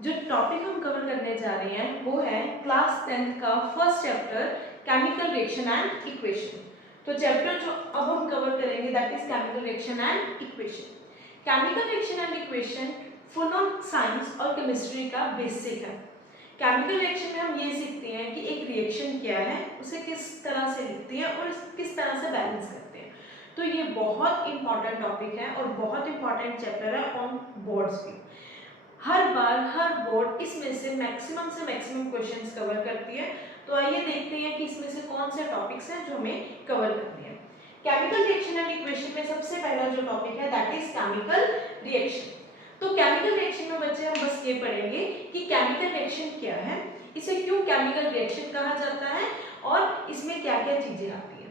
जो टॉपिक हम कवर करने जा रहे हैं वो है क्लास 10th का first chapter chemical reaction and equation. तो चैप्टर जो अब हम कवर करेंगे that is chemical reaction and equation. Chemical reaction and equation full on science और केमिस्ट्री का बेसिक है। केमिकल रिएक्शन में हम ये सीखते हैं कि एक रिएक्शन क्या है, उसे किस तरह से लिखते हैं और किस तरह से बैलेंस करते हैं। तो ये बहुत इंपॉर्टेंट टॉपिक है और बहुत इंपॉर्टेंट चैप्टर है ऑन बोर्ड्स भी। हर बार हर बोर्ड इसमें से मैक्सिमम क्वेश्चंस कवर करती है। तो आइए देखते हैं कि इसमें से कौन से टॉपिक्स हैं जो हमें कवर करने हैं। केमिकल रिएक्शन एंड इक्वेशन में सबसे पहला जो टॉपिक है दैट इज केमिकल रिएक्शन। तो केमिकल रिएक्शन में बच्चे हम बस ये पढ़ेंगे कि केमिकल रिएक्शन क्या है, इसे क्यों केमिकल रिएक्शन कहा जाता है और इसमें क्या क्या चीजें आती है।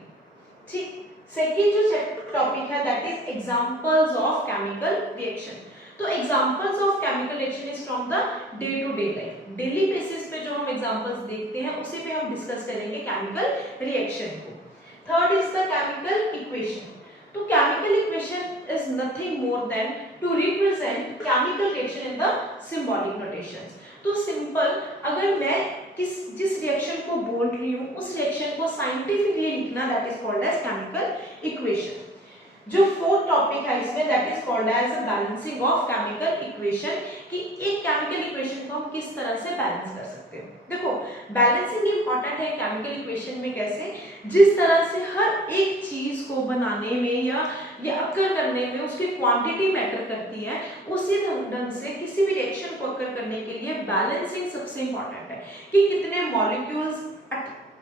ठीक, सेकंड जो टॉपिक है that is examples of chemical reaction. तो examples of chemical reaction is from the day to day life, daily basis पे जो हम एग्जांपल्स देखते हैं उसी पे हम डिस्कस करेंगे केमिकल रिएक्शन को। Third is the chemical equation. तो chemical equation is nothing more than to represent chemical reaction in the symbolic notations. तो सिंपल, अगर मैं जिस रिएक्शन को बोल रही हूँ उस रिएक्शन को साइंटिफिकली लिखना that is called as chemical equation. जो फोर्थ टॉपिक है इसमें that is called as balancing of chemical equation, कि एक केमिकल इक्वेशन को हम किस तरह से बैलेंस कर सकते हैं। देखो, बैलेंसिंग इंपॉर्टेंट है केमिकल इक्वेशन में कैसे, जिस तरह से हर एक चीज को बनाने में या अक्कर करने में उसकी क्वांटिटी मैटर करती है, उसी ढंग से किसी भी रिएक्शन को अक्कर करने के लिए बैलेंसिंग सबसे इंपॉर्टेंट है कि कितने मॉलिक्यूल्स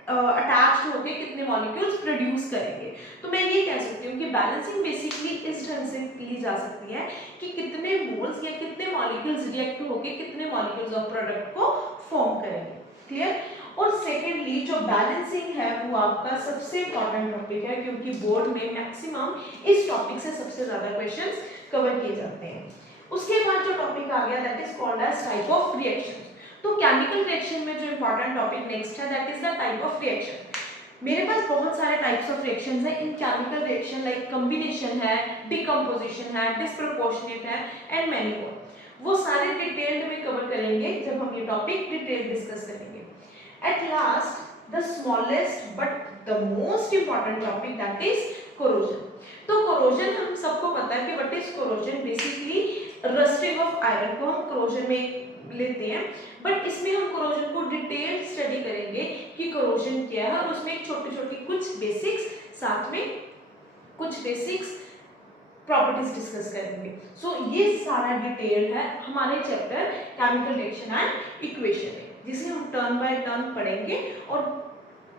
अटैच्ड होकर कितने मॉलिक्यूल्स प्रोड्यूस करेंगे। तो मैं ये कह सकती हूँ कि बैलेंसिंग बेसिकली इस ढंग से की जा सकती है कि कितने मोल्स या कितने मॉलिक्यूल्स रिएक्ट होकर कितने मॉलिक्यूल्स ऑफ प्रोडक्ट को फॉर्म करेंगे। क्लियर। और सेकेंडली जो बैलेंसिंग है वो आपका सबसे इंपॉर्टेंट टॉपिक है, क्योंकि बोर्ड में मैक्सिमम इस टॉपिक से सबसे ज्यादा क्वेश्चंस कवर किए जाते हैं। उसके बाद जो टॉपिक आ गया that is called as type of reaction. तो केमिकल रिएक्शन में जो इंपॉर्टेंट टॉपिक नेक्स्ट है that is the type of reaction. मेरे पास बहुत सारे टाइप्स ऑफ रिएक्शंस हैं in chemical reaction, like combination है, डिकम्पोजिशन है, डिस्प्रोपोर्शनेट है एंड मैनी मोर। वो सारे डिटेल्ड में कवर करेंगे जब हम ये टॉपिक डिटेल डिस्कस करेंगे। At last the smallest but the most important topic that is corrosion. तो कोरोजन हम सबको पता है कि what is corrosion, basically rusting of iron को हम कोरोजन में लेते हैं, बट इसमें हम कोरोजन को डिटेल स्टडी करेंगे कि कोरोजन क्या है और उसमें छोटी छोटी कुछ बेसिक्स, साथ में कुछ बेसिक्स प्रॉपर्टीज डिस्कस करेंगे। सो ये सारा डिटेल है हमारे chapter chemical reaction and equation में, जिसे हम टर्न बाय टर्न पढ़ेंगे और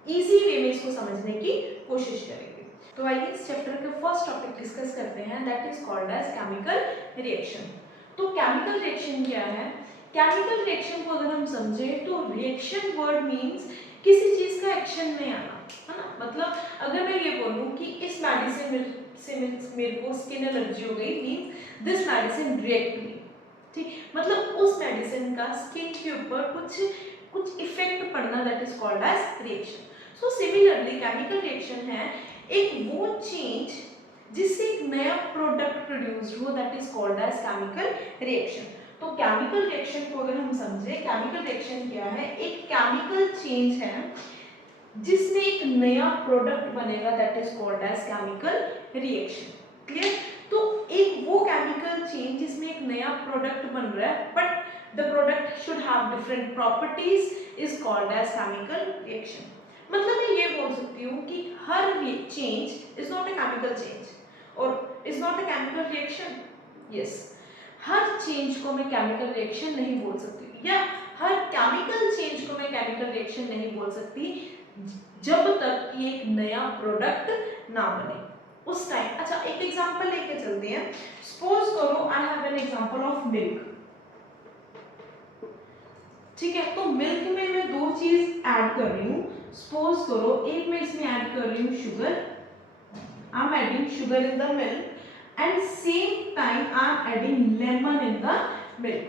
इजी वे में इसको समझने की कोशिश करेंगे। तो आइए इस चैप्टर के फर्स्ट टॉपिक डिस्कस करते हैं that is called as chemical reaction. तो केमिकल रिएक्शन क्या है? केमिकल रिएक्शन को अगर हम समझे तो रिएक्शन वर्ड मींस किसी चीज का एक्शन में आना, है ना। मतलब अगर मैं ये बोलूं कि इस मेडिसिन से मेरे को स्किन एलर्जी हो गई, मींस दिस मेडिसिन रिएक्ट मी। ठीक, मतलब उस मेडिसिन का स्किन के ऊपर कुछ इफेक्ट पड़ना that is called as reaction. So similarly chemical reaction है एक वो चेंज जिससे एक नया प्रोडक्ट प्रोड्यूस हो that is called as chemical reaction. तो केमिकल रिएक्शन को अगर हम समझे, केमिकल रिएक्शन क्या है? एक केमिकल चेंज है जिसमें एक नया प्रोडक्ट बनेगा that is called as chemical reaction. Clear. तो एक वो केमिकल चेंज जिसमें एक नया प्रोडक्ट बन रहा है but the product should have different properties is called as chemical reaction. मतलब मैं ये बोल सकती हूँ कि हर change is not a chemical change और is not a chemical reaction. Yes, हर चेंज को मैं केमिकल रिएक्शन नहीं बोल सकती या हर केमिकल चेंज को मैं केमिकल रिएक्शन नहीं बोल सकती जब तक कि एक नया प्रोडक्ट ना बने उस टाइम। अच्छा, एक एग्जांपल लेके चलते हैं। सपोज करो I have an example of milk. ठीक है, तो मिल्क में मैं दो चीज ऐड कर रही हूँ। सपोज करो एक मैं इसमें ऐड कर रही हूँ sugar, I am adding sugar in the milk and same time I am adding lemon in the milk.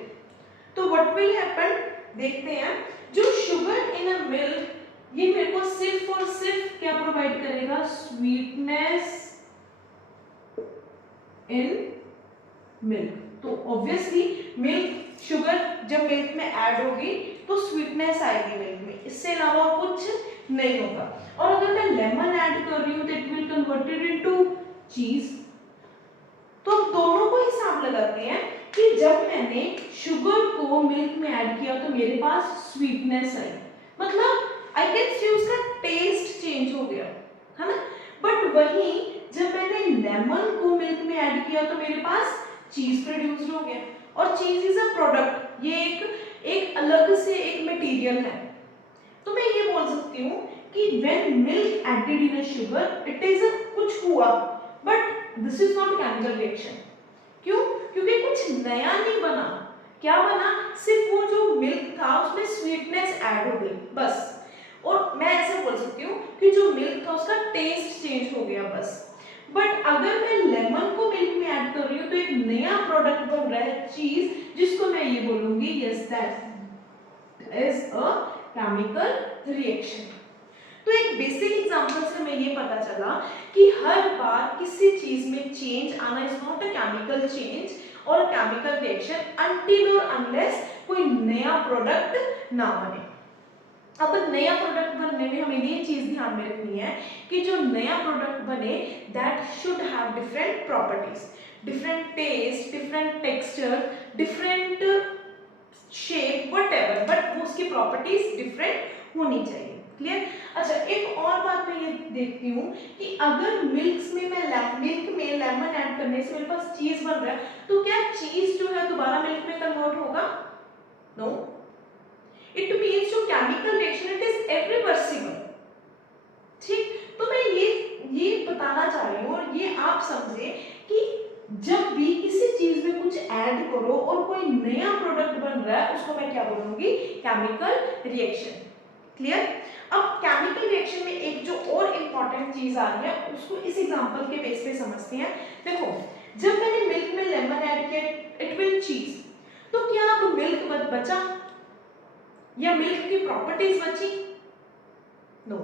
तो व्हाट विल हैपन, देखते हैं। जो शुगर इन अ मिल्क ये मेरे को सिर्फ और सिर्फ क्या प्रोवाइड करेगा? Sweetness in milk. तो ऑब्वियसली मिल्क शुगर जब मिल्क में ऐड होगी तो स्वीटनेस आएगी मिल्क में, इससे अलावा कुछ नहीं होगा। और अगर मैं लेमन ऐड कर रही हूँ तो इट विल कन्वर्टेड इनटू चीज। तो हम दोनों को हिसाब लगाते हैं कि जब मैंने शुगर को मिल्क में ऐड किया तो मेरे पास स्वीटनेस आई, मतलब आई कैन सी उसका टेस्ट चेंज हो गया, है ना। बट वहीं जब मैंने लेमन को मिल्क में ऐड किया तो मेरे पास चीज प्रोड्यूस हो गया। और चीज इज अ प्रोडक्ट, ये एक अलग से एक मटेरियल है। तो मैं ये बोल सकती हूँ कि when milk added in a sugar it is कुछ हुआ, but this is not chemical reaction. क्यों? क्योंकि कुछ नया नहीं बना। क्या बना? सिर्फ वो जो मिल्क था उसमें स्वीटनेस ऐड हो गई बस। और मैं ऐसे बोल सकती हूँ कि जो मिल्क था उसका टेस्ट चेंज हो गया बस। बट अगर मैं लेमन को मिल्क में ऐड कर रही हूँ तो एक नया प्रोडक्ट बन रहा है, चीज, जिसको मैं ये बोलूंगी yes that is a chemical reaction. तो एक बेसिक एग्जांपल से हमें ये पता चला कि हर बार किसी चीज में चेंज आना is not a chemical change और केमिकल रिएक्शन अनटिल और अनलेस कोई नया प्रोडक्ट ना बने। अब नया प्रोडक्ट बनने में हमें ये चीज ध्यान में रखनी है कि जो नया प्रोडक्ट बने that should have different properties, different taste, different texture, different shape, whatever, but वो उसकी प्रॉपर्टीज डिफरेंट होनी चाहिए। क्लियर? अच्छा, एक और बात मैं ये देखती हूँ कि अगर मिल्क में लेमन ऐड करने से मेरे पास चीज बन रहा है तो क्या चीज जो है दोबारा मिल्क में कन्वर्ट होगा? नो। इट मीन्स जो chemical reaction it is irreversible. ठीक, तो मैं ये बताना चाह रही हूँ और ये आप समझे कि जब भी किसी चीज में कुछ ऐड करो और कोई नया प्रोडक्ट बन रहा है उसको मैं क्या बोलूंगी? Chemical reaction. क्लियर? अब केमिकल रिएक्शन में एक जो और इंपॉर्टेंट चीज आ रही है उसको इस एग्जांपल के बेस पे समझते हैं। देखो, जब मैंने मिल्क में लेमन ऐड किया इट विल चीज, तो क्या अब मिल्क बचा या मिल्क की प्रॉपर्टीज बची? नो।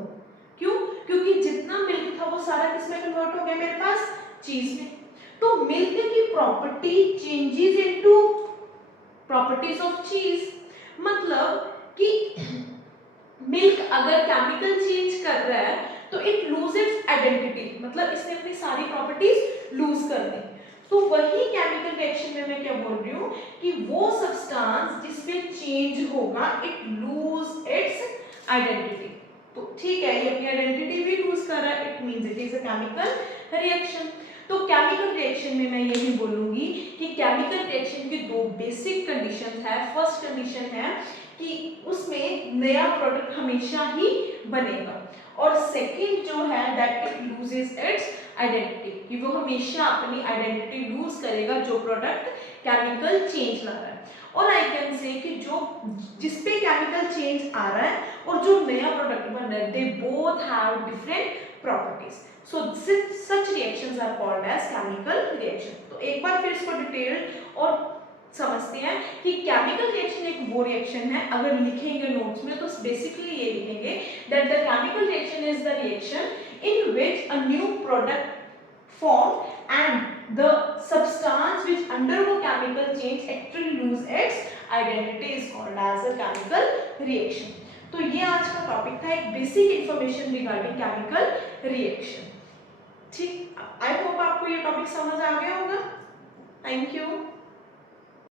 क्यों? क्योंकि जितना मिल्क था वो सारा किसमें कन्वर्ट हो गया? मेरे पास चीज में। तो मिल्क की property changes into properties of चीज, मतलब कि मिल्क अगर केमिकल चेंज कर रहा है तो इट लूज इट्स आइडेंटिटी, मतलब इसने अपनी सारी प्रॉपर्टीज लूज कर दी। तो वही केमिकल रिएक्शन में मैं क्या बोल रही हूँ कि वो सब्सटेंस जिसमें चेंज होगा इट लूज इट्स आइडेंटिटी। तो ठीक है, ये अपनी आइडेंटिटी भी लूज कर रहा है, it means it is a chemical reaction. तो केमिकल रिएक्शन में मैं यही बोलूंगी कि केमिकल रिएक्शन की दो बेसिक कंडीशंस है। फर्स्ट कंडीशन है कि उसमें नया प्रोडक्ट हमेशा ही बनेगा, और सेकंड जो है that it loses it's identity, कि वो हमेशा अपनी आइडेंटिटी लूज करेगा जो प्रोडक्ट केमिकल चेंज ला रहा है। और आई कैन से कि जो जिस पे केमिकल चेंज आ रहा है और जो नया प्रोडक्ट बन रहा है they both have different properties, so such reactions are called as chemical reaction। तो एक बार फिर इसको डिटेल और समझते हैं कि केमिकल रिएक्शन एक वो रिएक्शन है, अगर लिखेंगे नोट्स में तो बेसिकली ये लिखेंगे that the chemical reaction is the reaction in which a new product formed and the substance which undergo chemical change actually lose its identity is called as a chemical reaction। तो ये आज का topic था, एक basic information regarding chemical reaction. ठीक, I hope आपको ये topic समझ आ गया होगा। Thank you.